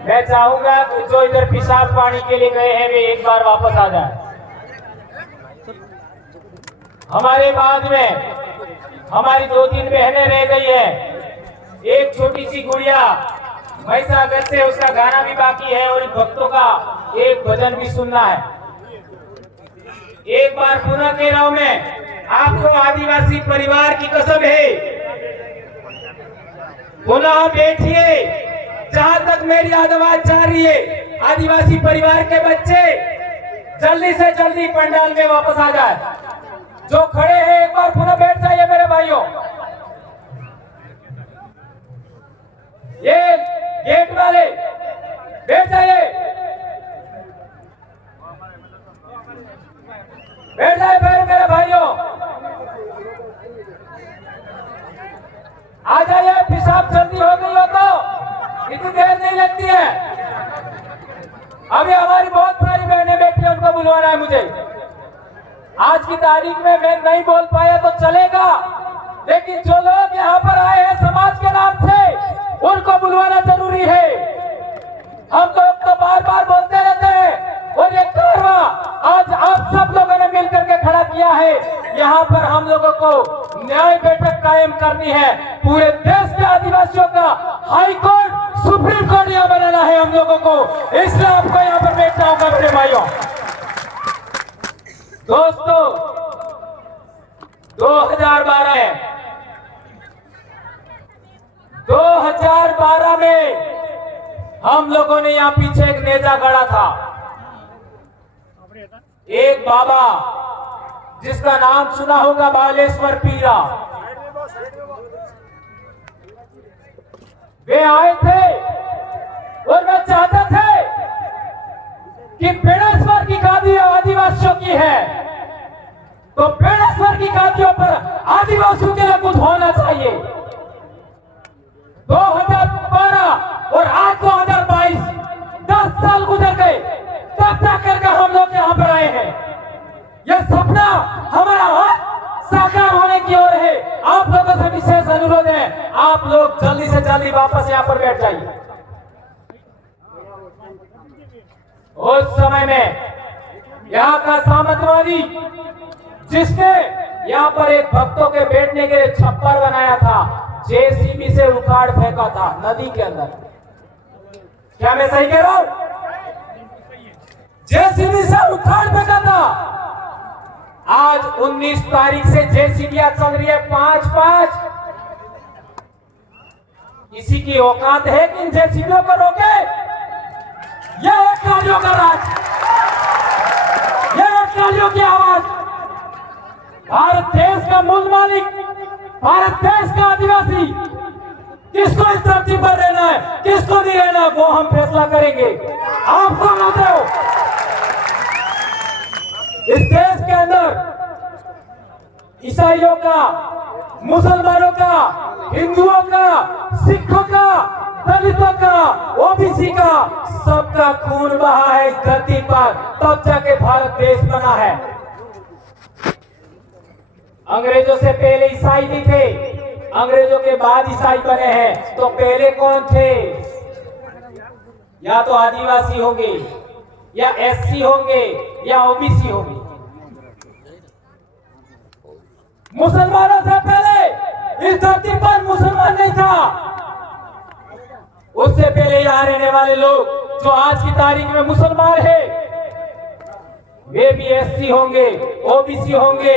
मैं चाहूंगा कि जो इधर पेशाब पानी के लिए गए हैं वे एक बार वापस आ जाए। हमारे बाद में हमारी 2-3 बहनें रह गई है। एक छोटी सी गुड़िया महिसागर से, उसका गाना भी बाकी है और भक्तों का एक भजन भी सुनना है। एक बार पुनः कह रहा हूं मैं, आपको आदिवासी परिवार की कसम है, पुनः बैठिए। जहां तक मेरी आवाज जा रही है, आदिवासी परिवार के बच्चे जल्दी से जल्दी पंडाल में वापस आ जाए। जो खड़े हैं एक बार पुनः बैठ जाइए मेरे भाइयों। ये गेट वाले बैठ जाइए, बैठ जाइए फिर मेरे भाइयों, आ जाइए। पेशाब जल्दी हो गई हो तो इतनी देर नहीं लगती है। अभी हमारी बहुत सारी बहनें बैठी हैं, उनको बुलवाना है मुझे। आज की तारीख में मैं नहीं बोल पाया तो चलेगा, लेकिन जो लोग यहाँ पर आए हैं समाज के नाम से, उनको बुलवाना जरूरी है। हम लोग तो बार बार बोलते रहते हैं और ये कारवा आज आप सब लोगों ने मिलकर के खड़ा किया है। यहाँ पर हम लोगों को न्याय बैठक कायम करनी है। पूरे देश के आदिवासियों का हाई कोर्ट, सुप्रीम कोर्ट यहाँ बनाना है हम लोगों को, इसलिए आपको यहाँ पर बैठना होगा मेरे भाइयों। दोस्तों 2012 है, 2012 में हम लोगों ने यहाँ पीछे एक नेजा गढ़ा था, एक बाबा जिसका नाम सुना होगा, बालेश्वर पीरा। वे आए थे और वे चाहते थे कि बेड़ेश्वर की गादी आदिवासियों की है, तो बेड़ेश्वर की गादियों पर आदिवासियों के लिए कुछ होना चाहिए। 2012 और आज 2022, 10 साल गुजर गए, तब जाकर के हम लोग यहाँ पर आए हैं। यह सपना हमारा साकार होने की ओर है। आप लोगों से विशेष अनुरोध है, आप लोग जल्दी से जल्दी वापस यहाँ पर बैठ जाइए। उस समय में यहाँ का सामंतवादी, जिसने यहाँ पर एक भक्तों के बैठने के लिए छप्पर बनाया था, जेसीबी से उखाड़ फेंका था नदी के अंदर। क्या मैं सही कह रहा हूं? जेसीबी से उखाड़ फेंका था। आज 19 तारीख से जेसीबियां चल रही है 5-5। किसी की औकात है कि इन जेसीबियों को रोके? यह है कालियों का राज, यह है कालियों की आवाज। भारत देश का मूल मालिक, भारत देश का आदिवासी, किसको इस धरती पर रहना है, किसको नहीं रहना, वो हम फैसला करेंगे। आप कौन होते हो? इस देश के अंदर ईसाइयों का, मुसलमानों का, हिंदुओं का, सिखों का, दलितों का, ओबीसी का, सबका खून बहा है इस धरती पर, तब जाके भारत देश बना है। अंग्रेजों से पहले ईसाई भी थे, अंग्रेजों के बाद ईसाई बने हैं। तो पहले कौन थे? या तो आदिवासी होंगे, या एससी होंगे, या ओबीसी होंगे। मुसलमानों से पहले इस धरती पर मुसलमान नहीं था। उससे पहले यहाँ रहने वाले लोग जो आज की तारीख में मुसलमान है, वे भी एससी होंगे, ओबीसी होंगे।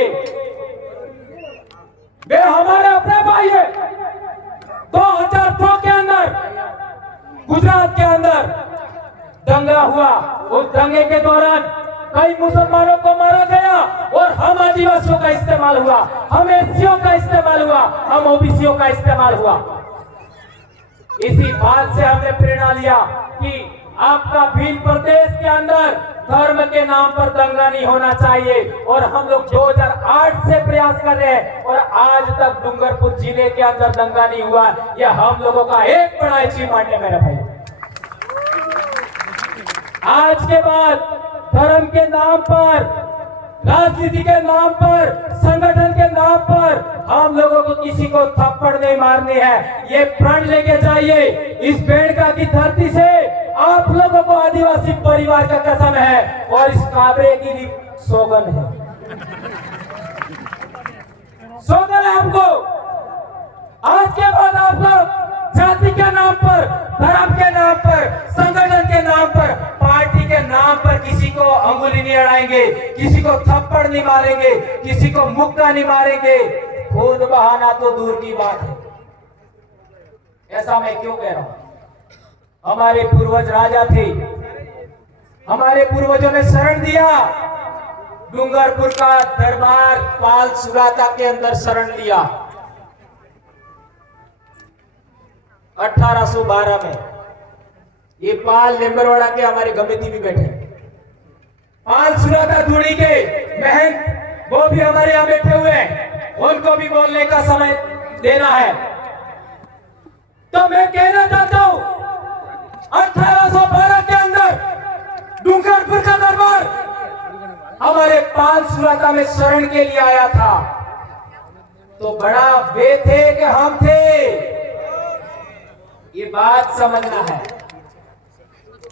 वे हमारे अपने भाई है। 2002 के अंदर गुजरात के अंदर दंगा हुआ। उस दंगे के दौरान कई मुसलमानों को मारा गया और हम आदिवासियों का इस्तेमाल हुआ, हम एससीओ का इस्तेमाल हुआ, हम ओबीसीओ का इस्तेमाल हुआ। इसी बात से हमने प्रेरणा लिया कि आपका भील प्रदेश के अंदर धर्म के नाम पर दंगा नहीं होना चाहिए। और हम लोग 2008 से प्रयास कर रहे हैं और आज तक डूंगरपुर जिले के अंदर दंगा नहीं हुआ। यह हम लोगों का एक बड़ा अचीवमेंट है मेरे भाई। आज के बाद धर्म के नाम पर, राजनीति के नाम पर, संगठन के नाम पर हम लोगों को किसी को थप्पड़ नहीं मारनी है। ये प्रण लेके जाइए। इस बेड़का की धरती से आप लोगों को आदिवासी परिवार का कसम है और इस काबरे की भी सौगन है, सौगन है हमको। आज के बाद आप लोग जाति के नाम पर, धर्म के नाम पर, संगठन के नाम पर, पार्टी के नाम पर किसी को अंगुली नहीं अड़ाएंगे, किसी को थप्पड़ नहीं मारेंगे, किसी को मुक्का नहीं मारेंगे। खून बहाना तो दूर की बात है। ऐसा मैं क्यों कह रहा हूं? हमारे पूर्वज राजा थे, हमारे पूर्वजों ने शरण दिया। डूंगरपुर का दरबार पाल सुराता के अंदर शरण लिया 1812 में। ये पाल लेम्बरवाड़ा के हमारे गमेती भी बैठे, पाल सुराता धूड़ी के महंत वो भी हमारे यहां बैठे हुए हैं, उनको भी बोलने का समय देना है। तो मैं कहना चाहता हूं 1812 के अंदर डूंगरपुर का दरबार हमारे पाल सुराता में शरण के लिए आया था, तो बड़ा वे थे कि हम थे, ये बात समझना है।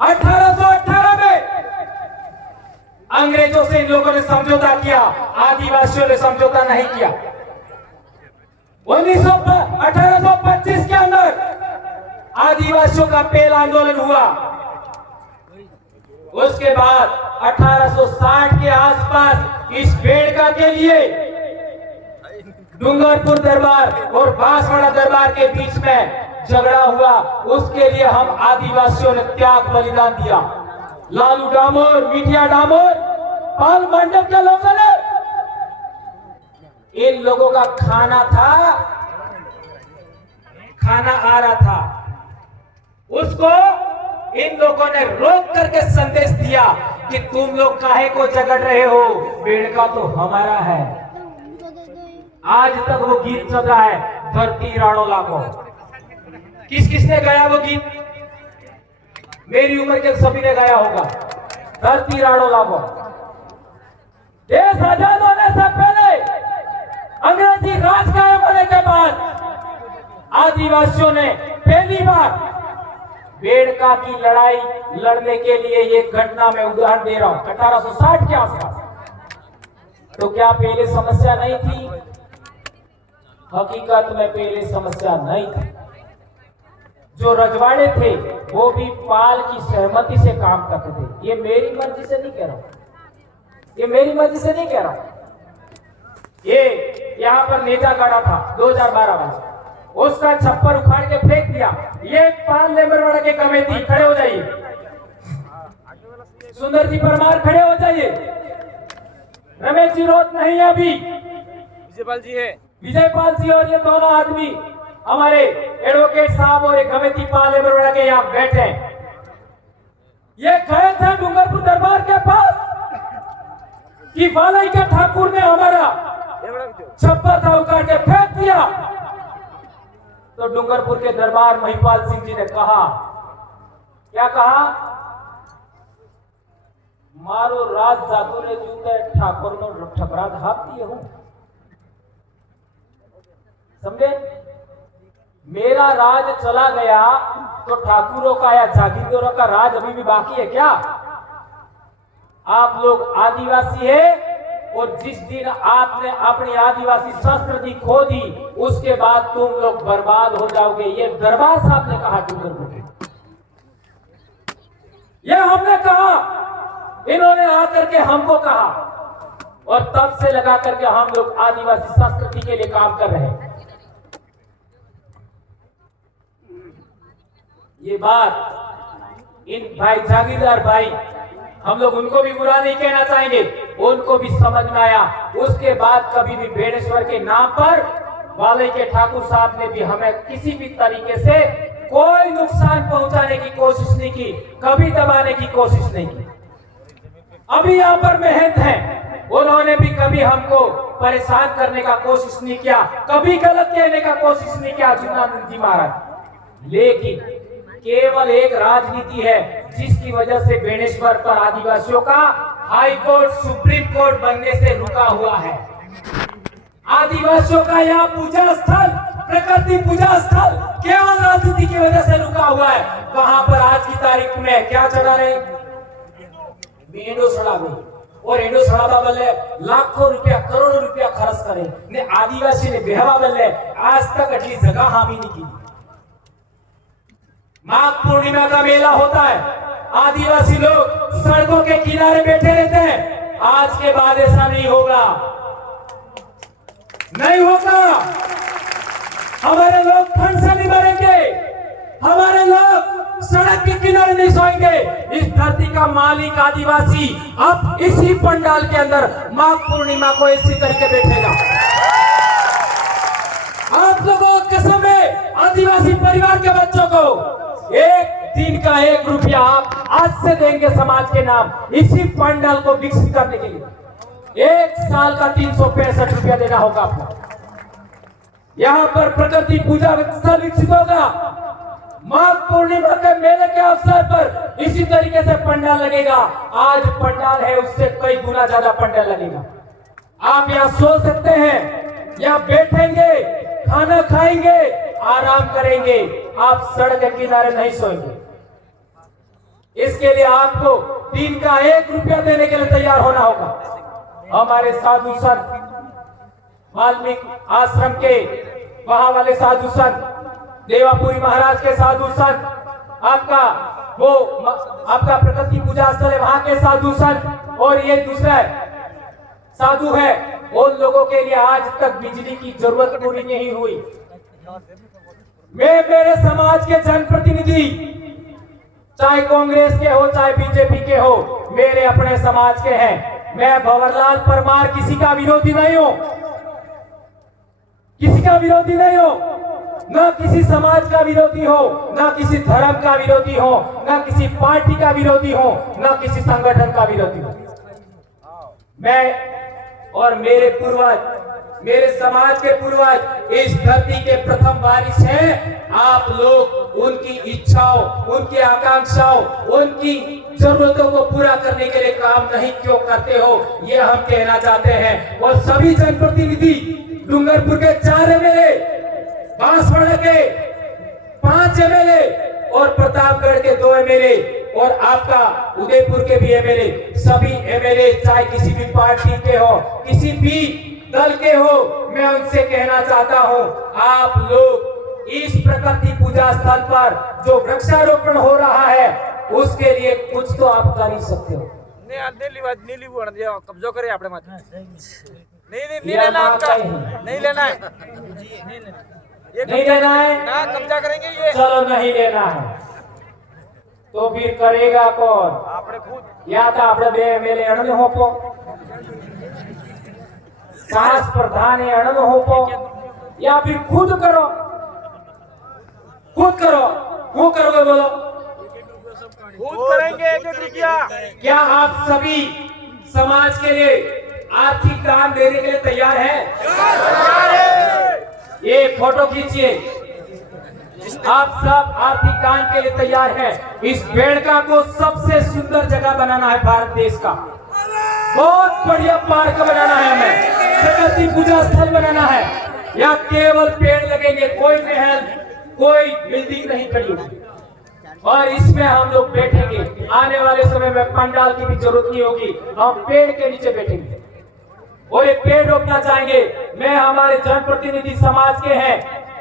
1818 में अंग्रेजों से इन लोगों ने समझौता किया, आदिवासियों ने समझौता नहीं किया। 1825 के अंदर आदिवासियों का पहला आंदोलन हुआ। उसके बाद 1860 के आसपास इस बेड़का के लिए डूंगरपुर दरबार और बांसवाड़ा दरबार के बीच में झगड़ा हुआ। उसके लिए हम आदिवासियों ने त्याग बलिदान दिया। लालू डामोर, मिठिया डामोर, पाल मंडल के लोगों ने, इन लोगों का खाना आ रहा था, उसको इन लोगों ने रोक करके संदेश दिया कि तुम लोग काहे को झगड़ रहे हो, बेड़का तो हमारा है। आज तक वो गीत चल रहा है, धरती राणो लाखो। किसने गाया वो गीत? मेरी उम्र के सभी ने गाया होगा, धरती राणो लाखो। देश आजाद होने से पहले, अंग्रेजी राज कायम होने के बाद आदिवासियों ने पहली बार बेड़का की लड़ाई लड़ने के लिए, ये घटना में उदाहरण दे रहा हूं, 1860 के आसपास। तो क्या पहले समस्या नहीं थी? हकीकत में पहले समस्या नहीं थी। जो रजवाड़े थे वो भी पाल की सहमति से काम करते थे। ये मेरी मर्जी से नहीं कह रहा हूं, ये मेरी मर्जी से नहीं कह रहा हूं। ये यहां पर नेता गढ़ा था 2012 में, उसका छप्पर उखाड़ के फेंक दिया। ये पाल लेम्बरवाड़ा के कमेटी खड़े हो जाइए, सुंदर जी परमार खड़े हो जाइए, रमेश जी रोत नहीं है अभी, विजयपाल जी है, विजयपाल जी और ये दोनों आदमी हमारे एडवोकेट साहब और एक कमेटी पाल लेम्बरवाड़ा के यहाँ बैठे। ये गए थे डूंगरपुर दरबार के पास कि वालई के ठाकुर ने हमारा छप्पर था उखाड़ के फेंक दिया। तो डूंगरपुर के दरबार महिपाल सिंह जी ने कहा, क्या कहा? मारो राज जादू ने जूते ठाकुर नो ठकरा धाप दिए हूं। समझे? मेरा राज चला गया तो ठाकुरों का या जागीरदारों का राज अभी भी बाकी है क्या? आप लोग आदिवासी है, और जिस दिन आपने अपनी आदिवासी संस्कृति खो दी उसके बाद तुम लोग बर्बाद हो जाओगे। ये दरबार साहब ने कहा डूंगरपुर के, ये हमने कहा, इन्होंने आकर के हमको कहा, और तब से लगा करके हम लोग आदिवासी संस्कृति के लिए काम कर रहे हैं। ये बात इन भाई जागीरदार भाई, हम लोग उनको भी बुरा नहीं कहना चाहेंगे, उनको भी समझ में आया। उसके बाद कभी भी बेड़ेश्वर के नाम पर वाले के ठाकुर साहब ने भी हमें किसी भी तरीके से कोई नुकसान पहुंचाने की कोशिश नहीं की, कभी दबाने की कोशिश नहीं की। अभी यहाँ पर महंत हैं, उन्होंने भी कभी हमको परेशान करने का कोशिश नहीं किया, कभी गलत कहने का कोशिश नहीं किया जिन्नानंद जी महाराज। लेकिन केवल एक राजनीति है जिसकी वजह से बेड़ेश्वर पर आदिवासियों का हाई कोर्ट, सुप्रीम कोर्ट बनने से रुका हुआ है। आदिवासियों का यह पूजा स्थल प्रकृति पूजा स्थल केवल राजनीति की वजह से रुका हुआ है, वहां पर आज की तारीख में क्या चढ़ा रहे? एंडो सड़ा गई और एंडो सड़ा बल्ले लाखों रुपया करोड़ों रुपया खर्च करे ने आदिवासी ने बेहवा बल्ले आज तक अटली जगह हामी नहीं की। माघ पूर्णिमा का मेला होता है, आदिवासी लोग सड़कों के किनारे बैठे रहते हैं। आज के बाद ऐसा नहीं होगा, नहीं होगा। हमारे लोग ठंड से नहीं मरेंगे, हमारे लोग सड़क के किनारे नहीं सोएंगे। इस धरती का मालिक आदिवासी अब इसी पंडाल के अंदर माघ पूर्णिमा को इसी तरीके बैठेगा। आप लोगों को कसम है, आदिवासी परिवार के बच्चों को एक दिन का 1 रुपया आप आज से देंगे समाज के नाम, इसी पंडाल को विकसित करने के लिए 1 साल का 365 रुपया देना होगा आपको। यहाँ पर प्रकृति पूजा स्थल विकसित होगा। माघ पूर्णिमा के मेले के अवसर पर इसी तरीके से पंडाल लगेगा। आज पंडाल है, उससे कई गुना ज्यादा पंडाल लगेगा। आप यहाँ सो सकते हैं, यहाँ बैठेंगे, खाना खाएंगे, आराम करेंगे। आप सड़क के किनारे नहीं सोएंगे। इसके लिए आपको दिन का 1 रुपया देने के लिए तैयार होना होगा। हमारे साधु संत वाल्मीकि आश्रम के वहां वाले साधु संत, देवापुरी महाराज के साधु संत, आपका प्रकृति पूजा स्थल है वहां के साधु संत, और ये दूसरा साधु है, उन लोगों के लिए आज तक बिजली की जरूरत पूरी नहीं हुई। मैं मेरे समाज के जनप्रतिनिधि, चाहे कांग्रेस के हो चाहे बीजेपी के हो, मेरे अपने समाज के हैं। मैं भंवरलाल परमार किसी का विरोधी नहीं हूं, किसी का विरोधी नहीं हो, ना किसी समाज का विरोधी हो, ना किसी धर्म का विरोधी हो, ना किसी पार्टी का विरोधी हो, ना किसी संगठन का विरोधी हो। मैं और मेरे पूर्वज, मेरे समाज के पूर्वज इस धरती के प्रथम वारिस हैं। आप लोग उनकी इच्छाओं, उनकी आकांक्षाओं, उनकी जरूरतों को पूरा करने के लिए काम नहीं क्यों करते हो, ये हम कहना चाहते हैं। और सभी जनप्रतिनिधि, डूंगरपुर के 4 एमएलए, बांसवाड़ा के 5 एमएलए और प्रतापगढ़ के 2 एमएलए और आपका उदयपुर के भी एमएलए, सभी एमएलए चाहे किसी भी पार्टी के हो, किसी भी दल के हो, मैं उनसे कहना चाहता हूं, आप लोग इस प्रकृति पूजा स्थल पर जो वृक्षारोपण हो रहा है उसके लिए कुछ तो आप कर ही सकते हो। कब्जा करे अपने मत नहीं लेना, आपका नहीं लेना है, ये नहीं लेना है ना, कब्जा करेंगे ये। चलो नहीं लेना है तो फिर करेगा कौन? आपने खुद, या तो આપણે બે એમએલએ અણનો હોપો, सांस प्रधान अणनो होपो, या फिर खुद करो, खुद करो। वो करोगे बोलो? खुद करेंगे 1 रुपया। क्या आप सभी समाज के लिए आर्थिक दान देने के लिए तैयार हैं? ये फोटो खींचिए, आप सब आर्थिक दान के लिए तैयार हैं। इस बेड़का को सबसे सुंदर जगह बनाना है भारत देश का, बहुत बढ़िया पार्क बनाना है, हमें प्रकृति पूजा स्थल बनाना है। यहाँ केवल पेड़ लगेंगे, कोई महल, कोई बिल्डिंग नहीं खड़ी होगी, और इसमें हम लोग बैठेंगे। आने वाले समय में पंडाल की भी जरूरत नहीं होगी, हम पेड़ के नीचे बैठेंगे और एक पेड़ रोपना चाहेंगे। मैं हमारे जनप्रतिनिधि समाज के हैं,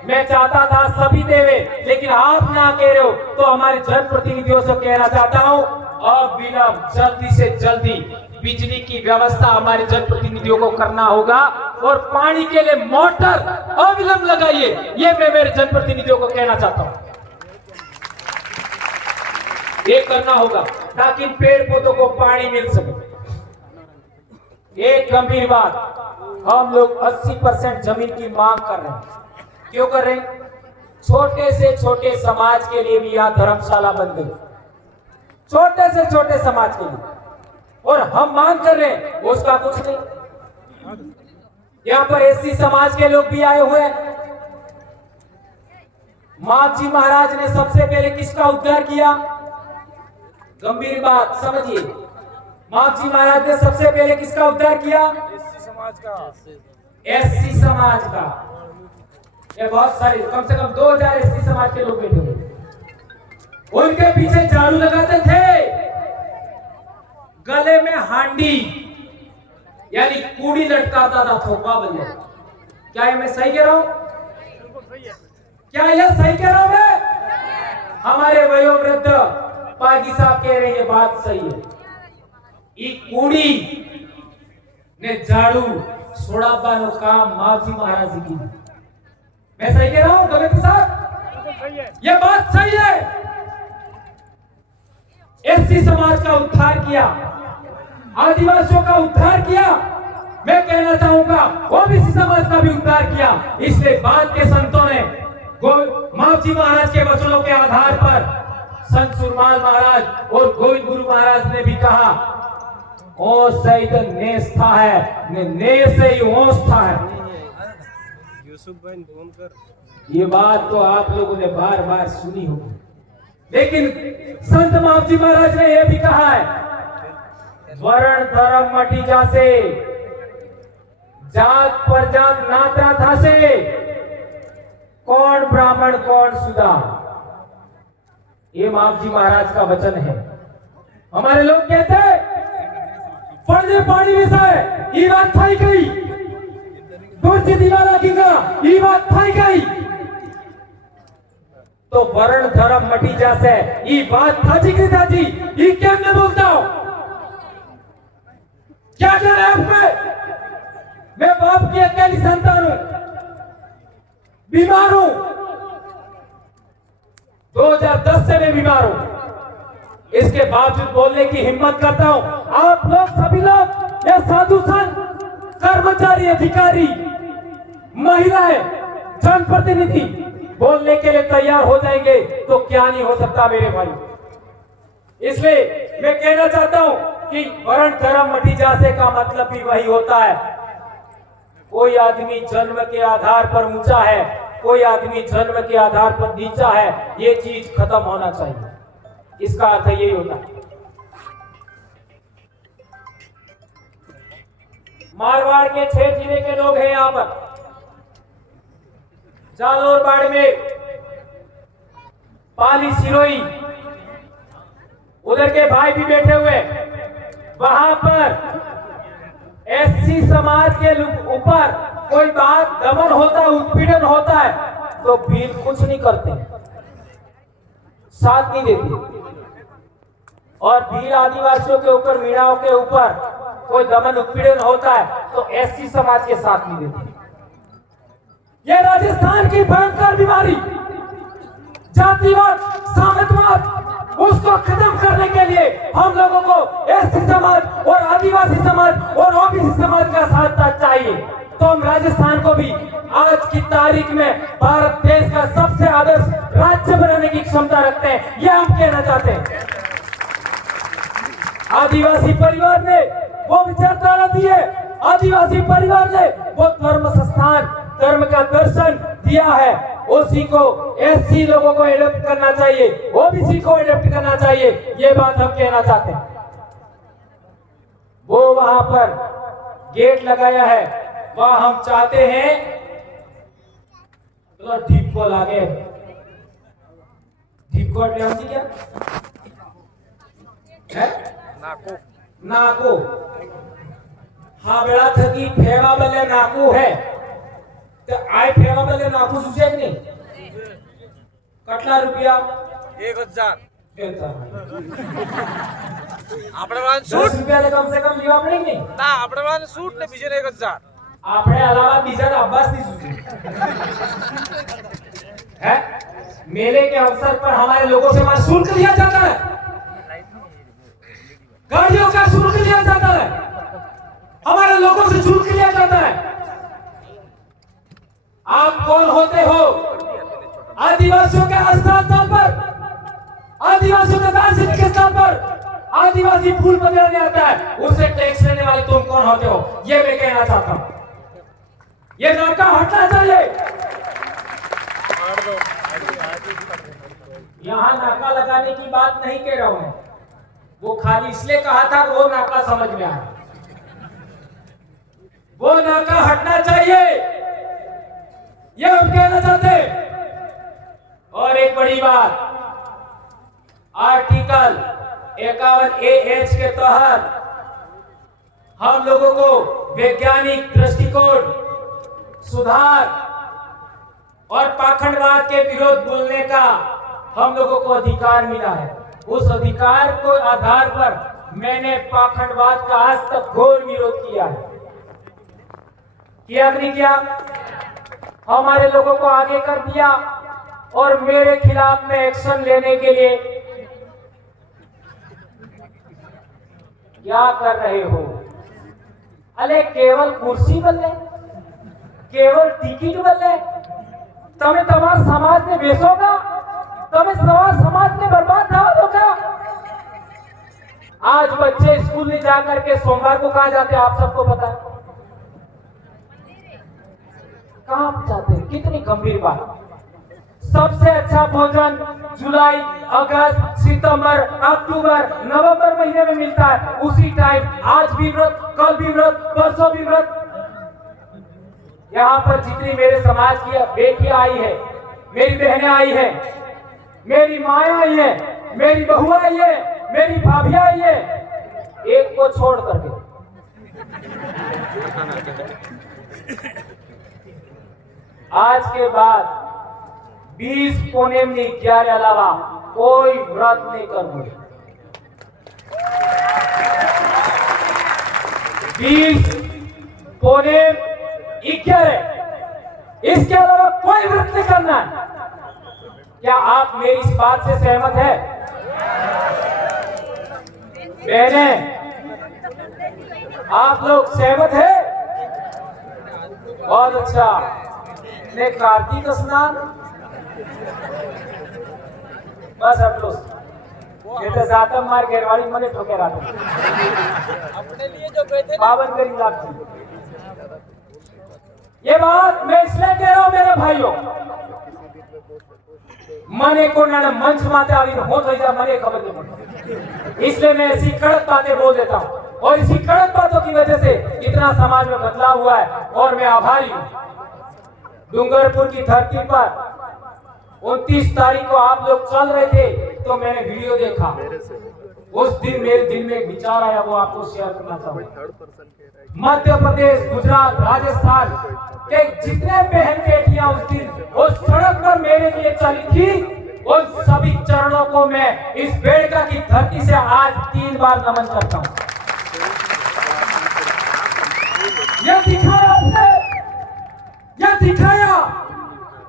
मैं चाहता था सभी देवे, लेकिन आप ना कह रहे हो, तो हमारे जनप्रतिनिधियों से कहना चाहता हूँ, अब विलंब जल्दी से जल्दी बिजली की व्यवस्था हमारे जनप्रतिनिधियों को करना होगा, और पानी के लिए मोटर अविलंब लगाइए, ये मैं मेरे जनप्रतिनिधियों को कहना चाहता हूँ। ये करना होगा ताकि पेड़ पौधों को पानी मिल सके। एक गंभीर बात, हम लोग 80% जमीन की मांग कर रहे हैं। क्यों कर रहे हैं? छोटे से छोटे समाज के लिए भी यहाँ धर्मशाला बन गई, छोटे से छोटे समाज के लिए, और हम मांग कर रहे हैं उसका कुछ नहीं। यहाँ पर एससी समाज के लोग भी आए हुए हैं। माघजी महाराज ने सबसे पहले किसका उद्धार किया? गंभीर बात समझिए, माघजी महाराज ने सबसे पहले किसका उद्धार किया? एससी समाज का। एससी समाज का। ये बहुत सारे कम से कम 2000 एससी समाज के लोग बैठे हुए, उनके पीछे झाड़ू लगाते थे, गले में हांडी यानी कूड़ी लटकाता था थोपा बजे। क्या ये मैं सही कह रहा हूं? क्या यह सही कह रहा हूं मैं? हमारे वयोवृद्ध पागी साहब कह रहे हैं ये बात सही है। ई कूड़ी ने झाड़ू सोड़ाबानो काम मावजी महाराज की। मैं सही कह रहा हूं गलत साहब? ये बात सही है। एससी समाज का उद्धार किया, आदिवासियों का उद्धार किया, मैं कहना चाहूंगा ओबीसी समाज का भी उद्धार किया। इसलिए बाद के संतों ने मावजी महाराज के वचनों के आधार पर संत सुरमाल महाराज और गोविंद गुरु महाराज ने भी कहा ओ सहित नेस था है, ने से ही ओस था है। यूसुफ भाई फोन कर। ये बात तो आप लोगों ने बार बार सुनी होगी, लेकिन संत मावजी महाराज ने यह भी कहा है वर्ण धर्म मटी जासे, जात पर जात नाता था से, कौन ब्राह्मण कौन सुदा। ये मावजी महाराज का वचन है। हमारे लोग कहते हैं पढ़ने पानी विषय ये बात थाई गई, दूसरी दीवाला की ये बात थाई गई, तो वर्ण धर्म मटी जासे ये बात था जी कृता जी, ये क्या मैं बोलता हूं? क्या डर है उसमें? मैं बाप की अकेली संतान हूं, बीमार हूं, 2010 से मैं बीमार हूं, इसके बावजूद बोलने की हिम्मत करता हूं। आप लोग सभी लोग ये साधु संत, कर्मचारी, अधिकारी, महिलाएं, जनप्रतिनिधि बोलने के लिए तैयार हो जाएंगे तो क्या नहीं हो सकता मेरे भाई। इसलिए मैं कहना चाहता हूं कि वर्ण धर्म मटी जासे का मतलब भी वही होता है। कोई आदमी जन्म के आधार पर ऊंचा है, कोई आदमी जन्म के आधार पर नीचा है, ये चीज खत्म होना चाहिए। इसका अर्थ यही होता है। मारवाड़ के 6 जिले के लोग हैं यहां पर, जालोर, बाड़मेर, पाली, सिरोही, उधर के भाई भी बैठे हुए। वहां पर एससी समाज के ऊपर कोई बात दमन होता है, उत्पीड़न होता है तो भील कुछ नहीं करते, साथ नहीं देते। और भील आदिवासियों के ऊपर, मीणाओं के ऊपर कोई दमन उत्पीड़न होता है तो एससी समाज के साथ नहीं देते। यह राजस्थान की भयंकर बीमारी जातिवाद, सामंतवाद, उसको खत्म करने के लिए हम लोगों को एससी समाज और आदिवासी समाज और ओबीसी समाज का साथ चाहिए। तो हम राजस्थान को भी आज की तारीख में भारत देश का सबसे आदर्श राज्य बनाने की क्षमता रखते हैं, यह हम कहना चाहते हैं। आदिवासी परिवार ने वो विचारधारा दी है, आदिवासी परिवार ने वो धर्म संस्थान, धर्म का दर्शन दिया है, उसी को एससी लोगों को एडॉप्ट करना चाहिए, ओबीसी को एडॉप्ट करना चाहिए, ये बात हम कहना चाहते हैं। वो वहां पर गेट लगाया है, वह हम चाहते हैं तो ढीप को लागे, ढीप को क्या है? नाको हाँ बेड़ा थकी फेवा बले नाकू है तो आए फेवा बले नाकू सुझे नहीं कटला रुपया 1000 આપણે सूट रुपया कम से कम लेवा पड़ेंगे ના આપણે વાળાને સૂટ ને બીજે 1000 આપણે अलावा બીજા अब्बास नहीं सूझे है। मेले के अवसर पर हमारे लोगों से वहां शुल्क लिया जाता है, गाड़ियों का शुल्क लिया जाता है, हमारे लोगों से शुल्क लिया जाता है। आप कौन होते हो? आदिवासियों के स्थान पर, आदिवासियों के दार्शनिक के स्थान पर आदिवासी फूल बदलने आता है, उससे टैक्स लेने वाले तुम कौन होते हो? ये मैं कहना चाहता हूं। ये नाका हटना चाहिए। यहां नाका लगाने की बात नहीं कह रहा हूं मैं, वो खाली इसलिए कहा था वो नाका समझ में आया। वो नाका हटना चाहिए। ये हम कहना चाहते हैं। और एक बड़ी बात, आर्टिकल 51AH के तहत हम लोगों को वैज्ञानिक दृष्टिकोण, सुधार और पाखंडवाद के विरोध बोलने का हम लोगों को अधिकार मिला है। उस अधिकार को आधार पर मैंने पाखंडवाद का आज तक घोर विरोध किया है। किया कि नहीं किया? हमारे लोगों को आगे कर दिया और मेरे खिलाफ में एक्शन लेने के लिए क्या कर रहे हो? अरे केवल कुर्सी बदले, केवल टिकट बदले, तमें तमार समाज ने बेचोगा, तमें समाज ने बर्बाद कर दोगा। आज बच्चे स्कूल में जाकर के सोमवार को कहाँ जाते हैं? आप सबको पता है कहाँ जाते हैं? कितनी गंभीर बात। सबसे अच्छा भोजन जुलाई, अगस्त, सितंबर, अक्टूबर, नवंबर महीने में मिलता है। उसी टाइम आज भी व्रत, कल भी व्रत, परसों भी व्रत। यहाँ पर जितनी मेरे समाज की बेटियां आई है, मेरी बहनें आई है, मेरी माया आई है, मेरी बहुआ आई है, मेरी भाभियां आई है, एक को छोड़ करके आज के बाद 20 पौने में 11 अलावा कोई व्रत नहीं करूंगी। 20 पौने 11 इसके अलावा कोई व्रत नहीं करना है। क्या आप मेरी इस बात से सहमत है? बहनें, आप लोग सहमत है? बहुत अच्छा। ने कार्तिक स्नान बस अब लोग ये तो जाता मार घेरवाड़ी मने ठोके रात अपने लिए जो गए थे पावन करी लाभ। ये बात मैं इसलिए कह रहा हूं मेरे भाइयों, मने को ना मंच माते आवी हो तो जा मने खबर नहीं पड़ती। इसलिए मैं ऐसी कड़क बातें बोल देता हूं और इसी कड़क बातों की वजह से इतना समाज में बदलाव हुआ है और मैं आभारी हूं। डूंगरपुर की धरती पर 29 तारीख को आप लोग चल रहे थे तो मैंने वीडियो देखा। उस दिन मेरे दिल में एक विचार आया, वो आपको शेयर करना चाहूंगा। मध्य प्रदेश, गुजरात, राजस्थान के जितने बहन बेटियां उस दिन उस सड़क पर मेरे लिए चली थी, उन सभी चरणों को मैं इस बेड़का की धरती से आज 3 बार नमन करता हूं। यह दिखाया आपने, यह दिखाया,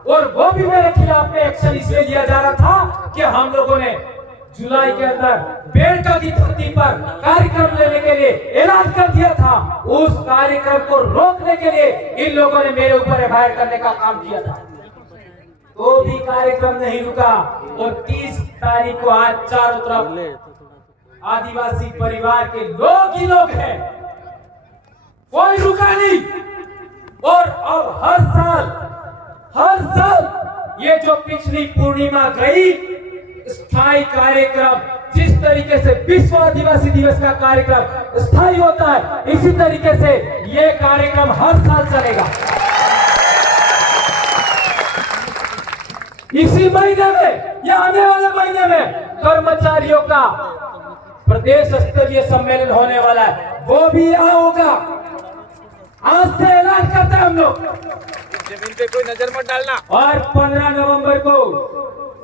और वो भी मेरे खिलाफ में एक्शन इसलिए लिया जा रहा था कि हम लोगों ने जुलाई के अंदर बेड़का की धरती पर कार्यक्रम लेने के लिए ऐलान कर दिया था। उस कार्यक्रम को रोकने के लिए इन लोगों ने मेरे ऊपर एफआईआर करने का काम किया था, तो भी कार्यक्रम नहीं रुका। और 30 तारीख को आज चारों तरफ आदिवासी परिवार के लोग ही लोग हैं, कोई रुका नहीं। और अब हर साल ये जो पिछली पूर्णिमा गई, स्थायी कार्यक्रम, जिस तरीके से विश्व आदिवासी दिवस का कार्यक्रम स्थायी होता है, इसी तरीके से ये कार्यक्रम हर साल चलेगा। इसी महीने में या आने वाले महीने में कर्मचारियों का प्रदेश स्तरीय सम्मेलन होने वाला है, वो भी यहाँ होगा। आज से ऐलान करते हैं हम लोग, जमीन पे कोई नजर मत डालना। और 15 नवंबर को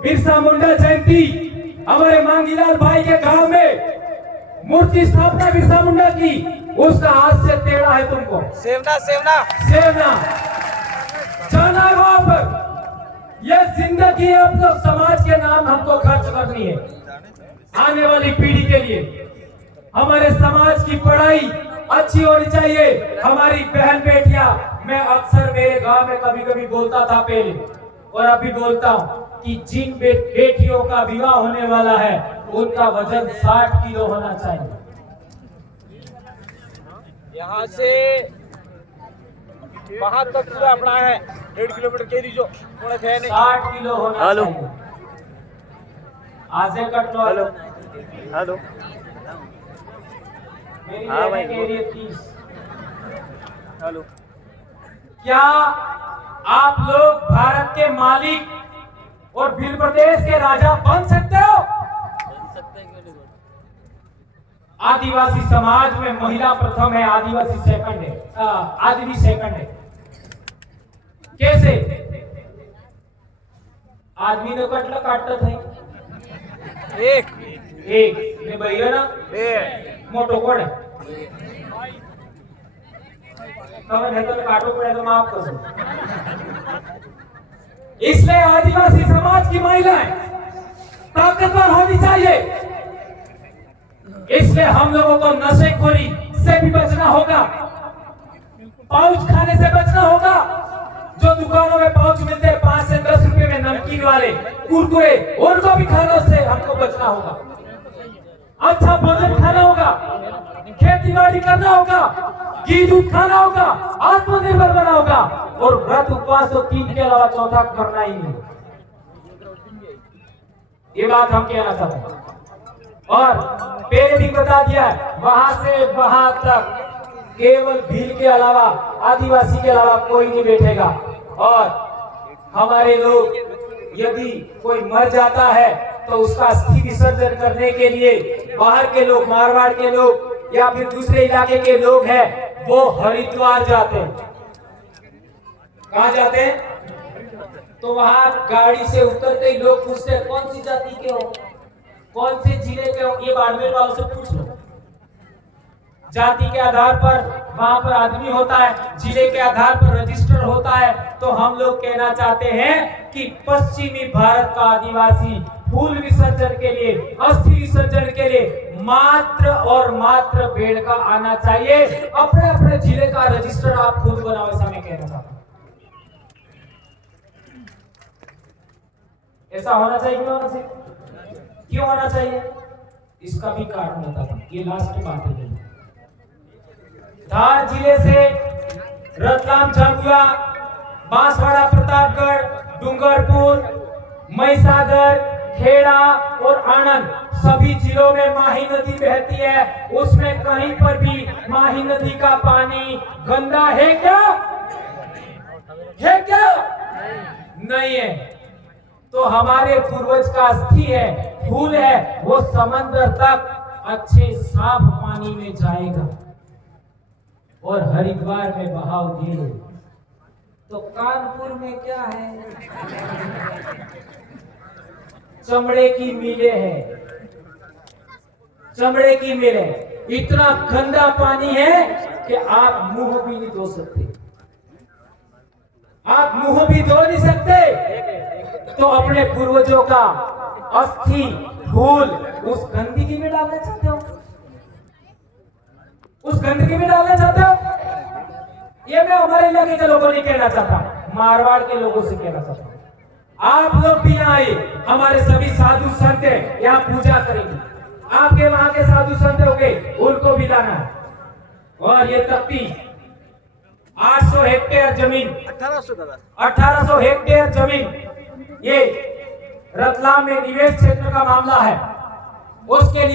बिरसा मुंडा जयंती, हमारे मांगीलाल भाई के गांव में मूर्ति स्थापना बिरसा मुंडा की, उसका आज से टेढ़ा है तुमको सेवना जाना वहां पर। ये जिंदगी आप लोग समाज के नाम हमको खर्च करनी है, आने वाली पीढ़ी के लिए। हमारे समाज की पढ़ाई अच्छी होनी चाहिए। हमारी बहन बेटियां, मैं अक्सर मेरे गांव में कभी कभी बोलता था पहले और अभी बोलता हूं कि जिन बेटियों का विवाह होने वाला है उनका वजन 60 किलो होना चाहिए। यहाँ से वहां तक पूरा अपना है 1.5 किलोमीटर के दीजो थोड़ा थे नहीं 60 किलो होना चाहिए। आज से कट लो। हेलो मेरी हाँ भाई। के लिए 30। हेलो। क्या आप लोग भारत के मालिक और भिल प्रदेश के राजा बन सकते हो। आदिवासी समाज में महिला प्रथम है, आदिवासी सेकंड है, आदमी सेकंड है। कैसे? आदमी ने कटला काटत है एक ने बहिरा ना मोटो कोण है તમે નહીં તો કાટો પડે તો માફ કરજો। इसलिए आदिवासी समाज की महिलाएं ताकतवर होनी चाहिए। इसलिए हम लोगों को नशेखोरी से भी बचना होगा, पाउच खाने से बचना होगा। जो दुकानों में पाउच मिलते हैं 5 से 10 रुपए में नमकीन वाले कुरकुरे, उनको भी खाने से हमको बचना होगा। अच्छा भोजन खाना होगा, खेती बाड़ी करना होगा, घी दूध खाना होगा, आत्मनिर्भर बनना होगा और व्रत उपवास तो 3 के अलावा चौथा करना ही नहीं। ये बात हम कहना चाहते हैं। और पहले भी बता दिया है, वहां से वहां तक केवल भील के अलावा, आदिवासी के अलावा कोई नहीं बैठेगा। और हमारे लोग यदि कोई मर जाता है तो उसका अस्थि विसर्जन करने के लिए बाहर के लोग, मारवाड़ के लोग या फिर दूसरे इलाके के लोग हैं, वो हरिद्वार जाते हैं। कहां जाते हैं? तो वहां गाड़ी से उतरते ही लोग पूछते हैं कौन सी जाति के हो, कौन से जिले के हो। ये बाड़मेर वालों से पूछ लो। जाति के आधार पर वहां पर आदमी होता है, जिले के आधार पर रजिस्टर होता है। तो हम लोग कहना चाहते हैं कि पश्चिमी भारत का आदिवासी फूल विसर्जन के लिए, अस्थि विसर्जन के लिए मात्र और मात्र भेड़ का आना चाहिए। अपने अपने जिले का रजिस्टर आप खुद बनाओ, ऐसा मैं कहना चाहता हूं। ऐसा होना चाहिए क्यों होना चाहिए? क्यों होना चाहिए? इसका भी कारण बताता हूं। ये लास्ट बात है। धार जिले से रतलाम, झाबुआ, बांसवाड़ा, प्रतापगढ़, डूंगरपुर, महिसागर, खेड़ा और आनंद, सभी जिलों में माही नदी बहती है। उसमें कहीं पर भी माही नदी का पानी गंदा है क्या? है क्या? नहीं है। तो हमारे पूर्वज का अस्थि है, फूल है, वो समंदर तक अच्छे साफ पानी में जाएगा और हरिद्वार में बहाओगे। तो कानपुर में क्या है? चमड़े की मिलें हैं, चमड़े की मिलें। इतना गंदा पानी है कि आप मुंह भी नहीं धो सकते, आप मुंह भी धो नहीं सकते। तो अपने पूर्वजों का अस्थि, फूल उस गंदगी में डालना चाहते हो? उस गंदगी में डालना चाहते हो? ये मैं हमारे इलाके के लोगों नहीं कहना चाहता, मारवाड़ के लोगों से कहना चाहता हूं। आप लोग भी आए, हमारे सभी साधु संत यहाँ पूजा करेंगे। आपके वहां के साधु संत होंगे, उनको भी लाना है। और ये तख्ती 800 हेक्टेयर जमीन, 1800 हेक्टेयर जमीन, ये रतलाम में निवेश क्षेत्र का मामला है। उसके लिए